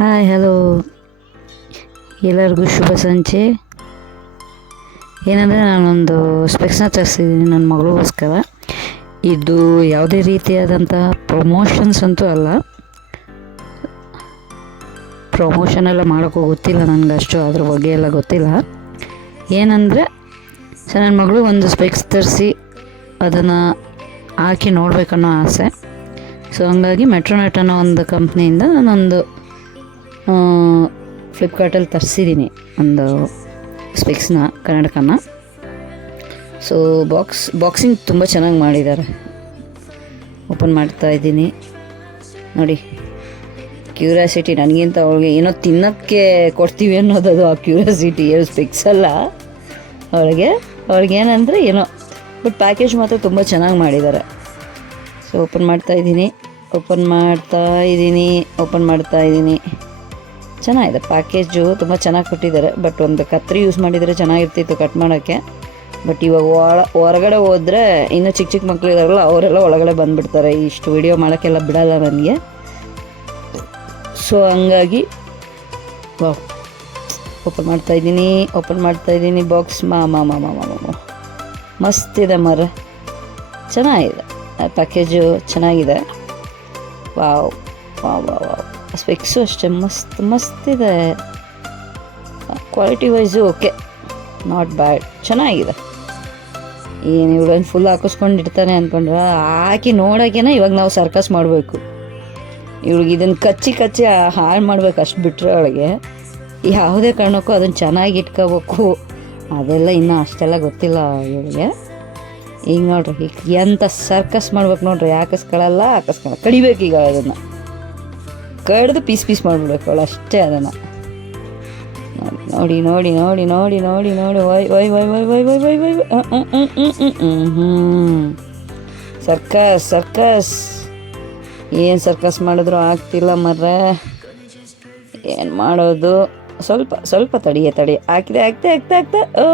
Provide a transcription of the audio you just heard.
Hi hello, ಎಲ್ಲರಿಗೂ ಶುಭ ಸಂಜೆ. ಏನಂದರೆ ನಾನೊಂದು ಸ್ಪೆಕ್ಸ್ನ ತರಿಸಿದ್ದೀನಿ ನನ್ನ ಮಗಳಿಗೋಸ್ಕರ. ಇದು ಯಾವುದೇ ರೀತಿಯಾದಂಥ ಪ್ರಮೋಷನ್ಸ್ ಅಂತೂ ಅಲ್ಲ. ಪ್ರಮೋಷನ್ ಎಲ್ಲ ಮಾಡೋಕ್ಕೂ ಗೊತ್ತಿಲ್ಲ ನನಗೆ, ಅಷ್ಟು ಅದ್ರ ಬಗ್ಗೆ ಎಲ್ಲ ಗೊತ್ತಿಲ್ಲ. ಏನಂದರೆ ನನ್ನ ಮಗಳು ಒಂದು ಸ್ಪೆಕ್ಸ್ ತರಿಸಿ ಅದನ್ನು ಹಾಕಿ ನೋಡಬೇಕನ್ನೋ ಆಸೆ. ಸೊ ಹಂಗಾಗಿ ಮೆಟ್ರೋನೆಟ್ ಅನ್ನೋ ಒಂದು ಕಂಪ್ನಿಯಿಂದ ನಾನೊಂದು ಫ್ಲಿಪ್ಕಾರ್ಟಲ್ಲಿ ತರಿಸಿದ್ದೀನಿ ಒಂದು ಸ್ಪೆಕ್ಸ್ನ, ಕನ್ನಡಕನ. ಸೊ ಬಾಕ್ಸಿಂಗ್ ತುಂಬ ಚೆನ್ನಾಗಿ ಮಾಡಿದ್ದಾರೆ. ಓಪನ್ ಮಾಡ್ತಾಯಿದ್ದೀನಿ ನೋಡಿ. ಕ್ಯೂರಿಯಾಸಿಟಿ ನನಗಿಂತ ಅವಳಿಗೆ ಏನೋ ತಿನ್ನೋಕ್ಕೆ ಕೊಡ್ತೀವಿ ಅನ್ನೋದದು ಆ ಕ್ಯೂರಿಯಾಸಿಟಿ. ಏನು ಸ್ಪೆಕ್ಸ್ ಅಲ್ಲ ಅವ್ಳಿಗೇನಂದರೆ ಏನೋ, ಬಟ್ ಪ್ಯಾಕೇಜ್ ಮಾತ್ರ ತುಂಬ ಚೆನ್ನಾಗಿ ಮಾಡಿದ್ದಾರೆ. ಸೊ ಓಪನ್ ಮಾಡ್ತಾಯಿದ್ದೀನಿ. ಚೆನ್ನಾಗಿದೆ ಪ್ಯಾಕೇಜು, ತುಂಬ ಚೆನ್ನಾಗಿ ಕೊಟ್ಟಿದ್ದಾರೆ. ಬಟ್ ಒಂದು ಕತ್ರಿ ಯೂಸ್ ಮಾಡಿದರೆ ಚೆನ್ನಾಗಿರ್ತಿತ್ತು ಕಟ್ ಮಾಡೋಕ್ಕೆ. ಬಟ್ ಇವಾಗ ಹೊರಗಡೆ ಹೋದರೆ ಇನ್ನೂ ಚಿಕ್ಕ ಚಿಕ್ಕ ಮಕ್ಕಳು ಇದ್ದಾರಲ್ಲ, ಅವರೆಲ್ಲ ಒಳಗಡೆ ಬಂದುಬಿಡ್ತಾರೆ. ಇಷ್ಟು ವಿಡಿಯೋ ಮಾಡೋಕ್ಕೆಲ್ಲ ಬಿಡಲ್ಲ ನನಗೆ. ಸೊ ಹಂಗಾಗಿ ಓಪನ್ ಮಾಡ್ತಾಯಿದ್ದೀನಿ ಬಾಕ್ಸ್. ಮಸ್ತಿದೆ ಮರ, ಚೆನ್ನಾಗಿದೆ ಪ್ಯಾಕೇಜು, ಚೆನ್ನಾಗಿದೆ. ವಾವ್ ಸ್ಪೆಕ್ಸು ಅಷ್ಟೇ ಮಸ್ತಿದೆ. Quality wise okay, not bad, ಚೆನ್ನಾಗಿದೆ. ಏನು ಇವಳನ್ನು ಫುಲ್ ಹಾಕಿಸ್ಕೊಂಡಿರ್ತಾನೆ ಅಂದ್ಕೊಂಡ್ರೆ, ಹಾಕಿ ನೋಡೋಕ್ಕೇನೆ ಇವಾಗ ನಾವು ಸರ್ಕಸ್ ಮಾಡಬೇಕು. ಇವಳಿಗೆ ಇದನ್ನು ಕಚ್ಚಿ ಹಾಳು ಮಾಡ್ಬೇಕು, ಅಷ್ಟು ಬಿಟ್ಟರೆ ಅವಳಿಗೆ ಯಾವುದೇ ಕಾರಣಕ್ಕೂ ಅದನ್ನು ಚೆನ್ನಾಗಿ ಇಟ್ಕೋಬೇಕು. ಅದೆಲ್ಲ ಇನ್ನೂ ಅಷ್ಟೆಲ್ಲ ಗೊತ್ತಿಲ್ಲ ಇವಳಿಗೆ. ಈಗ ನೋಡ್ರಿ, ಈಗ ಎಂಥ ಸರ್ಕಸ್ ಮಾಡ್ಬೇಕು ನೋಡ್ರಿ. ಹಾಕಿಸ್ಕೊಳ್ಳಲ್ಲ, ಕಡಿಬೇಕು. ಈಗ ಅದನ್ನು ಕಡ್ದು ಪೀಸ್ ಮಾಡಿಬಿಡ್ಬೇಕು ಅವಳು, ಅಷ್ಟೇ. ಅದನ್ನು ನೋಡಿ ಸರ್ಕಸ್ ಏನು ಸರ್ಕಸ್ ಮಾಡಿದ್ರು ಆಗ್ತಿಲ್ಲ ಮರ್ರೆ. ಏನು ಮಾಡೋದು? ಸ್ವಲ್ಪ ತಡಿ. ಹಾಕಿದೆ. ಓ